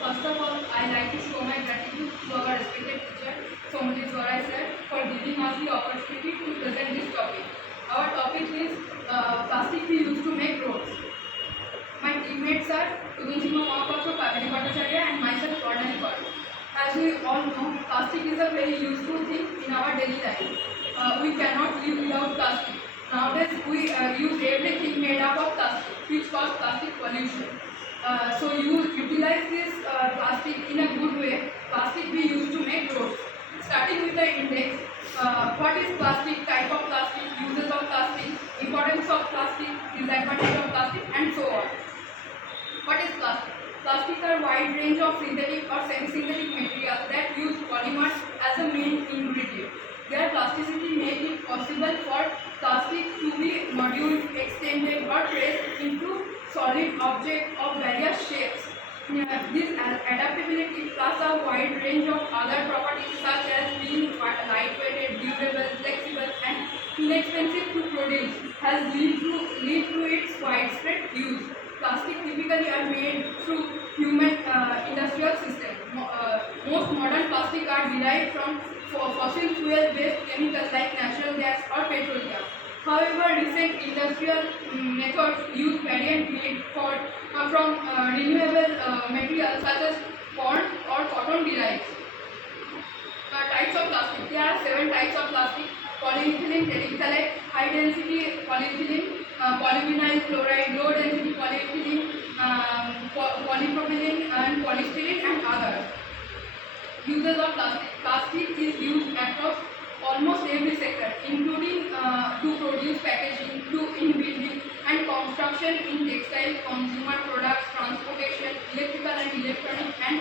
First of all, I like to show my gratitude to our respected teacher, SOUMYAJIT sir, for giving us the opportunity to present this topic. Our topic is plastic we use to make roads. My teammates are TUTUN, SINGHA, MAHAPATRA, KABERI, BHATTACHARYYA, and myself, BARNALI. As we all know, plastic is a very useful thing in our daily life. We cannot live without plastic. Nowadays, we use everything made up of plastic, which causes plastic pollution. So you utilize this plastic in a good way. Plastic we use to make roads. Starting with the index, what is plastic, type of plastic, uses of plastic, importance of plastic, disadvantage of plastic, and so on. What is plastic? Plastic are a wide range of synthetic or semi-synthetic materials that use polymers as a main ingredient. Their plasticity makes it possible for plastic to be moduled, extended, or pressed into solid objects of various shapes. This adaptability plus a wide range of other properties such as being lightweighted, durable, flexible, and inexpensive to produce has led to its widespread use. Plastic typically are made through human industrial system. Most modern plastic are derived from fossil fuel based chemicals like natural gas or petroleum. However, recent industrial methods use variant made from renewable materials such as corn or cotton derived. Types of plastic. There are 7 types of plastic: polyethylene, terephthalate, high density polyethylene, polyvinyl chloride, low density polyethylene, polypropylene, and polystyrene, and others. Uses of plastic. Plastic is used across almost every sector, including to produce packaging, in building and construction, in textile, consumer products, transportation, electrical and electronic, and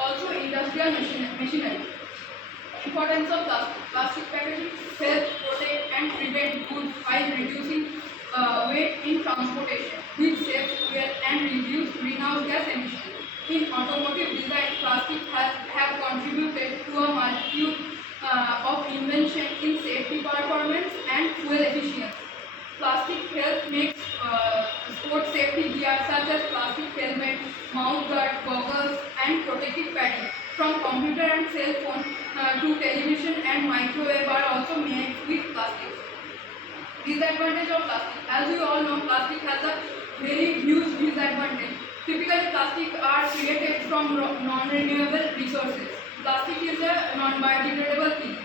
also industrial machinery. Importance of plastic. Plastic packaging helps protect and prevent goods while reducing weight in transportation, which saves fuel and reduces greenhouse gas emissions. In automotive design, plastic have contributed to a multitude of invention in safety performance and fuel efficiency. Plastic helps make sport safety gear such as plastic helmet, mouth guard, goggles, and protective padding. From computer and cell phone to television and microwave are also made with plastic. Disadvantage of plastic. As you all know, plastic has a very huge disadvantage. Typically, plastic are created from non-renewable resources. Plastic is a non-biodegradable thing,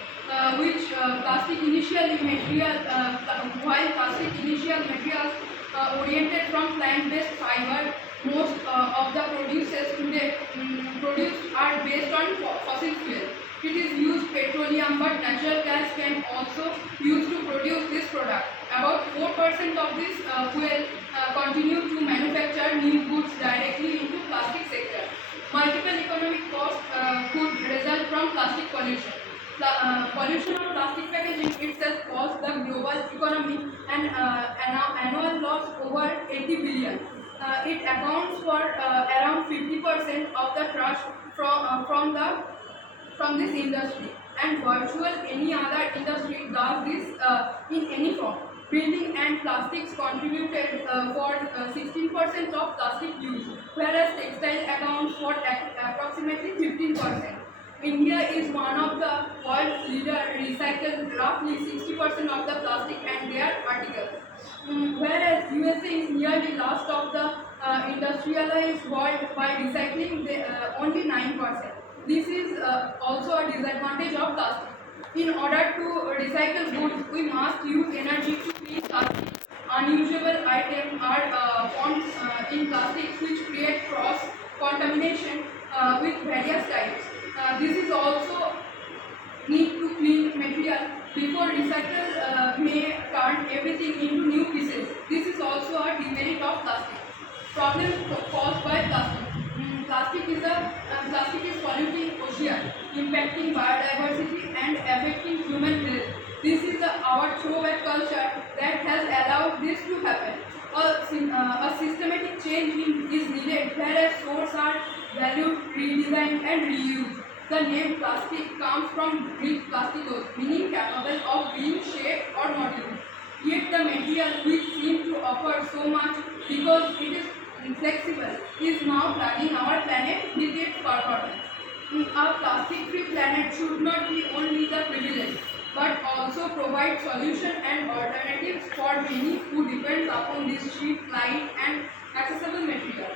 which plastic initial material, while plastic initial materials oriented from plant-based fiber, most of the produces today are based on fossil fuel. It is used petroleum, but natural gas can also used to produce this product. About 4% of this fuel continue to manufacture new goods directly into plastic sector. Multiple economic costs could result from plastic pollution. Pollution of plastic packaging itself costs the global economy an annual loss over 80 billion. It accounts for around 50% of the trash from this industry, and virtual any other industry does this in any form. Building and plastics contributed for 16% of plastic use, whereas textile accounts for approximately 15%. India is one of the world's leader, recycles roughly 60% of the plastic and their articles. Whereas USA is nearly last of the industrialized world by recycling only 9%. This is also a disadvantage of plastic. In order to recycle goods, we must use energy to clean plastic. Unusable items are formed in plastics, which create cross-contamination with various types. This is also need to clean material before recycle may turn everything into new pieces. This is also a demerit of plastic. Problems caused by plastic. Plastic is polluting ocean, impacting biodiversity and affecting human health. This is our throwback culture that has allowed this to happen. A systematic change is needed, whereas sources are valued, redesigned, and reused. The name plastic comes from Greek plastikos, meaning capable of being shaped or molded. Yet the material which seems to offer so much because it is inflexible is now plaguing our planet with its A plastic-free planet should not be only the privilege, but also provide solution and alternatives for many who depend upon this cheap, light, and accessible material.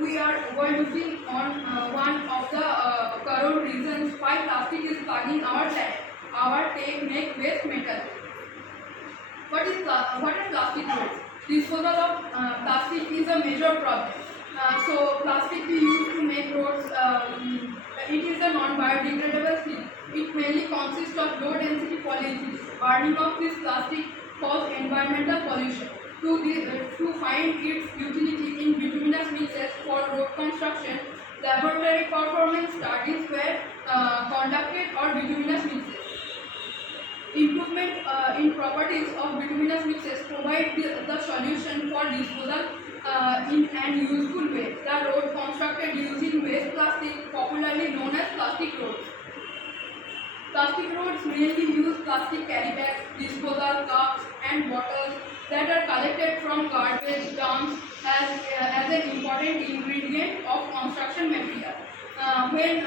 We are overlooking on one of the current reasons why plastic is plugging our planet. Our take make waste metal. What are plastic roads? Disposal of plastic is a major problem. So plastic we use to make roads. It is a non-biodegradable thing. It mainly consists of low-density polyethylene. Burning of this plastic causes environmental pollution. To find its utility in bituminous mixes for road construction, laboratory performance studies were conducted on bituminous mixes. Improvement in properties of bituminous mixes provide the solution for disposal in an useful way. The road constructed using waste plastic, popularly known as plastic roads. Plastic roads mainly use plastic carry bags, disposal cups and bottles that are collected from garbage dumps as an important ingredient of construction material. When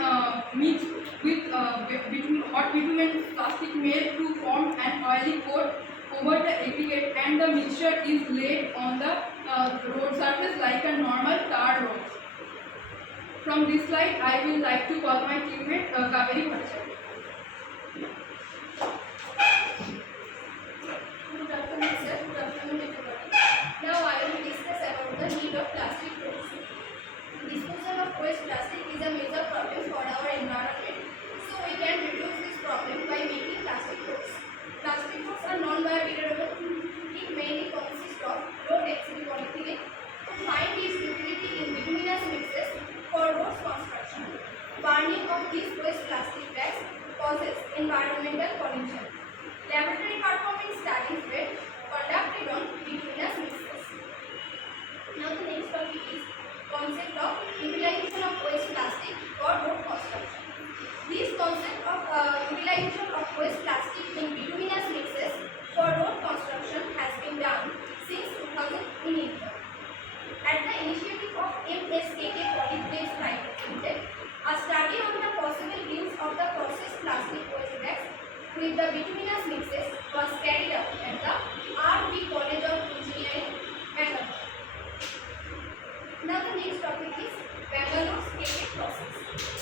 mixed with hot bitumen plastic made to form an oily coat over the aggregate, and the mixture is laid on the road surface like a normal tar road. From this slide, I will like to call my teammate KABERI Bhattacharya. Good afternoon, sir. Good afternoon, everybody. Now I will discuss about the need of plastic roads. Disposal of waste plastic is a major problem for our environment. So we can reduce this problem by making plastic roads. Plastic roads are non-biodegradable. It mainly consists of low-density polyethylene. To find its utility in bituminous mixes for road construction, burning of these waste plastic bags causes environmental pollution. Laboratory performance studies were conducted on bituminous mixes. Now the next topic is concept of utilization of waste plastic for road construction. This concept of utilization of waste plastic in bituminous mixes for road construction has been done since 2000 in India. At the initiative of MCKV Private Limited, a study on the possible use of the processed plastic waste bags with the bituminous mixes was carried out at the R.V. College of Engineering, Bangalore. Now the next topic is Bangalore's KK process.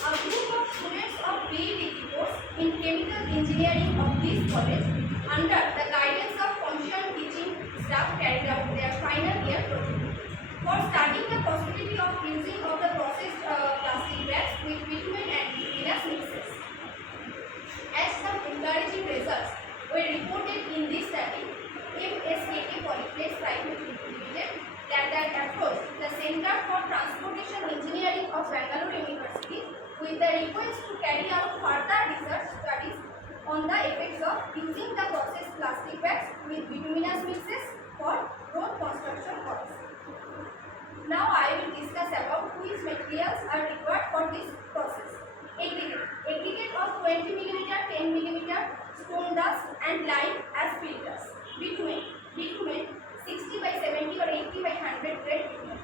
A group of students of BAD course in chemical engineering of this college, under the guidance of concerned teaching staff, carried out their final year project for studying the possibility of using of the processed plastic bags with bitumen and bituminous mixes. As some encouraging results were reported in this study, MCKV Private Limited that approached the Center for Transportation Engineering of Bangalore University with the request to carry out further research studies on the effects of using the processed plastic bags with bituminous mixes for road construction works. Now I will discuss about which materials are required for this process. Aggregate of 20 mm, 10 mm, stone dust and lime as filters. Bitumen 60 by 70 or 80 by 100 grade bitumen.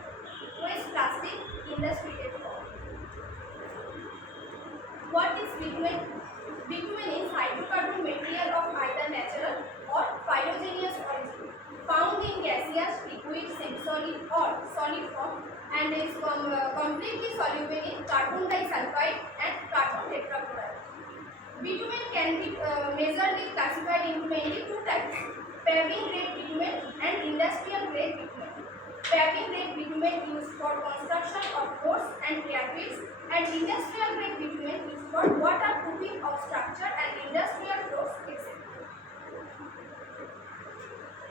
Waste plastic in the treated form. What is bitumen? Bitumen is hydrocarbon material of either natural or pyrogenous origin, found in gaseous, liquid, semi-solid or solid form, and is completely soluble in carbon disulfide and carbon tetrachloride. Bitumen can be majorly classified into mainly two types: paving grade bitumen and industrial grade bitumen. Paving grade bitumen used for construction of roads and airfields, and industrial grade bitumen used for waterproofing of structure and industrial floors, etc.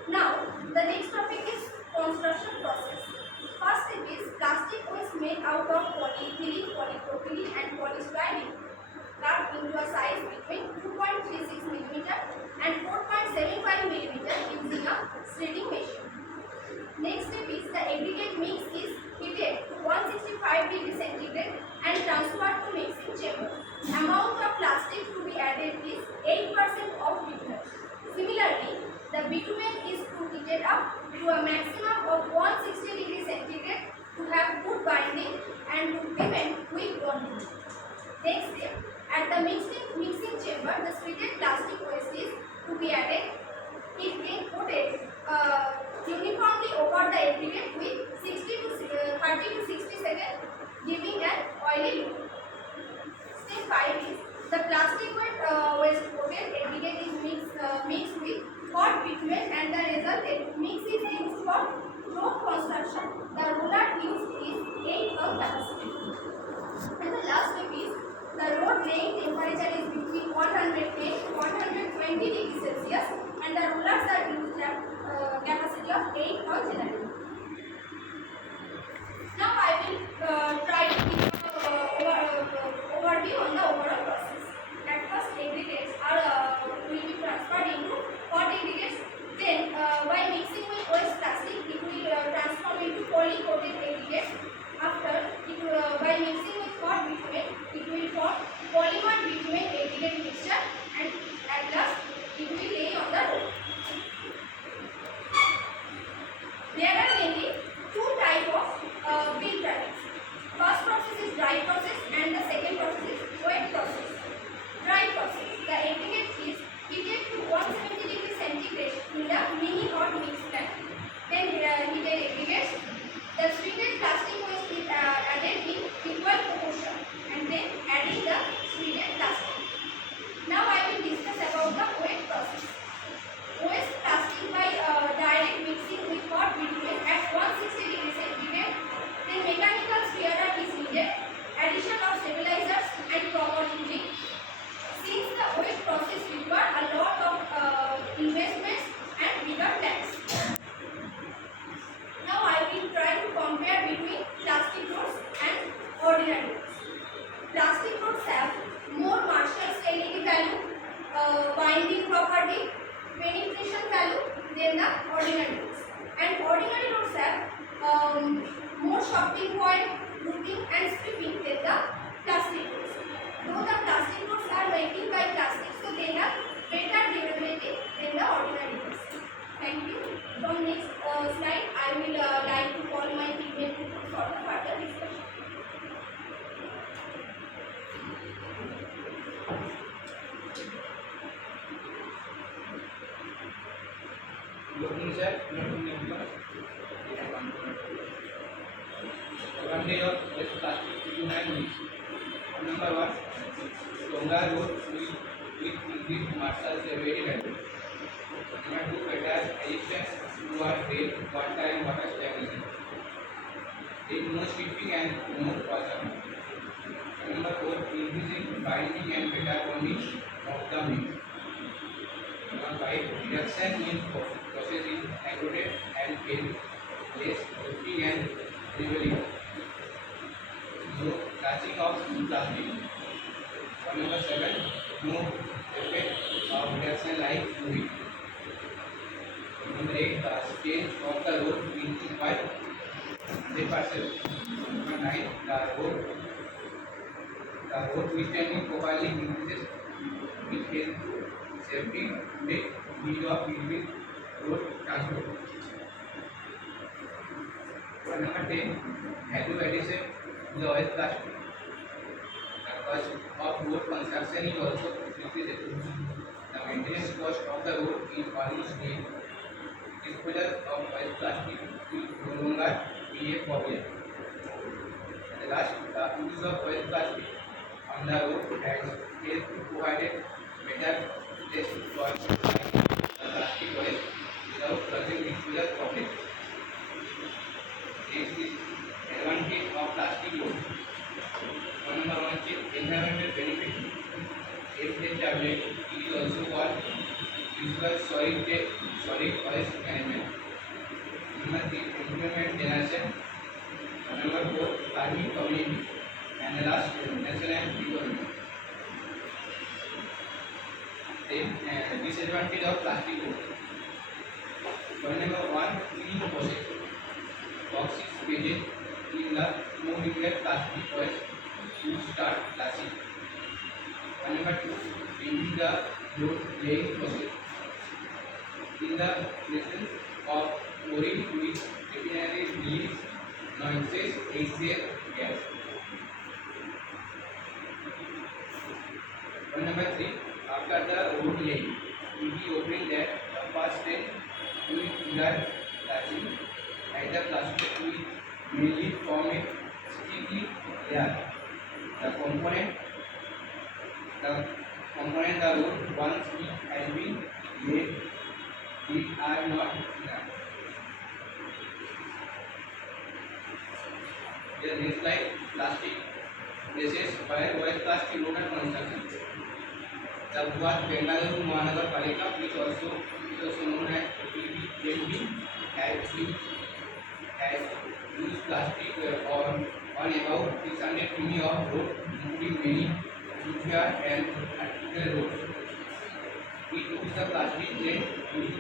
Now, the next topic is construction process. First step is plastic waste made out of polyethylene, polypropylene and polystyrene, cut into a size between 2.36 mm and 4.75 mm using a slitting machine. Next step is the aggregate mix is heated to 165 degrees centigrade and transferred to mixing chamber. Amount of plastic to be added is 8% of bitumen. Similarly, the bitumen is heated up to a maximum of 160 degrees centigrade to have good binding and to prevent weak bonding. Next the mixing chamber, the treated plastic waste is to be added. It then coated uniformly over the aggregate with 30 to 60 seconds, giving an oily look. Step 5 is the plastic waste coated aggregate is mixed with hot bitumen, and the result mix is used for road construction. The roller used is 8 pound capacity. And the last step is the road laying temperature is between 110 to 120 degrees Celsius, and the rollers are used at capacity of 8 pound generally. Now I will try to give overview on the overall process. At first, aggregates will be transferred into hot aggregates. Then, by mixing with waste plastic, it will transform into poly-coated aggregates. After, by mixing with hot bitumen, it will form polymer bitumen aggregate mixture, and at last, it will lay on the road. There are mainly two types of bin products. First process is dry process, and the second process is wet process. Dry process. The aggregate is heated to 170 degrees centigrade in the mini hot mix tank. Then heated aggregates. The treated plastic waste is added in equal proportion, and then adding the treated plastic. Now I will discuss about the wet process. Waste plastic by direct mixing with hot bitumen at 160 degrees centigrade. Then mechanical stirrer is needed, addition of stabilizers and proper cooling. Since the wet process requires a lot of investments and bigger tanks. Now I will try to compare between plastic roads and ordinary roads. Plastic roads have more Marshall stability value, binding property, penetration value than the ordinary roads. And ordinary roads have more shocking point, roofing and stripping than the plastic roads. Though the plastic roads are making by plastic, so they have better durability than the ordinary roads. Thank you. From next slide, I will like to call my teammate for the further discussion. Good evening, sir. One day of waste plastic to unite. Number 1, Songa road with increased Marshall severity value. Number 2, better resistance to our rail, water and water stability. Then no shipping and no water. Number 4, increasing binding and better bonding of the mix. Number 5, reduction in processing aggregate and fill, less roofing and revealing. No catching of plastic. Number 7, no effect of reduction like moving. Number 8, the scale of the road increases by 3%. Number 9, the road withstanding properly increases with help to safety make need of between road transport. Number 10, value addition to the waste plastic. The cost of road construction is also increased. The maintenance cost of the road is almost nil. Disposal of waste plastic will no longer be a problem. And the last, the use of waste plastic on the road has helped to provide better place for plastic waste without causing disposal problems. Next is advantage of plastic road. Number 1 is environmental benefit. Tablet is also called useful solid waste management. Number 3, employment generation. Number 4, farming community. And the last, national economy. Then disadvantage of plastic road. Number 1, cleaning process. Toxic present in the moving plastic waste to start plastic. Number 2, removing the road laying process. In the presence of chlorine which definitely leaves noises, exhale gas. number 3. After the root laying, we will be opening that the first stage will either touching and the plastic will mainly form a sticky layer. The component the root once it has been laid, it are not enough. The next slide, plastic places where plastic loader construction. The Buat Bengaluru Mahanagarpalika is also known as PPMB has used plastic on about 600 km of road, including many footwear and artificial roads. It uses the plastic laid with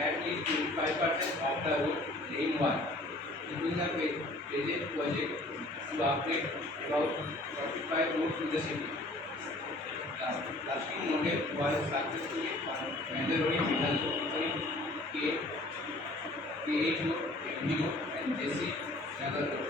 at least 25% of the road laying one. It is a present project to upgrade about 45 roads in the city. The plastic model was successfully on Mandalori Middle KH Road, MD Road, and JC Nagar Road.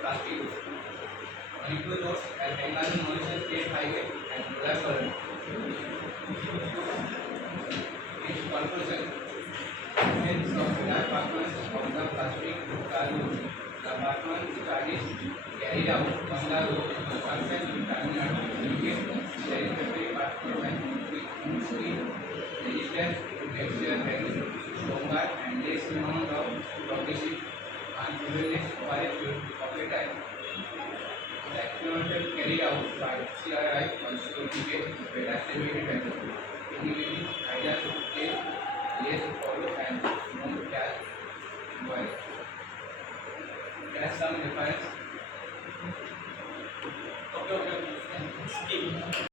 Plastic road. Manipur Road and Bengaluru Mauritius State Highway and Rural its conclusion. Hence, of the performance of the plastic cargo, the performance studies carried out on the road construction in Tamil Nadu indicate satisfactory performance with increased resistance to texture and stronger and less amount of progressive unevenness over a period of a time. The experiment carried out by CRI also indicates better stability factor, indicating either less hollow and more gas voice. There are some reference. Okay.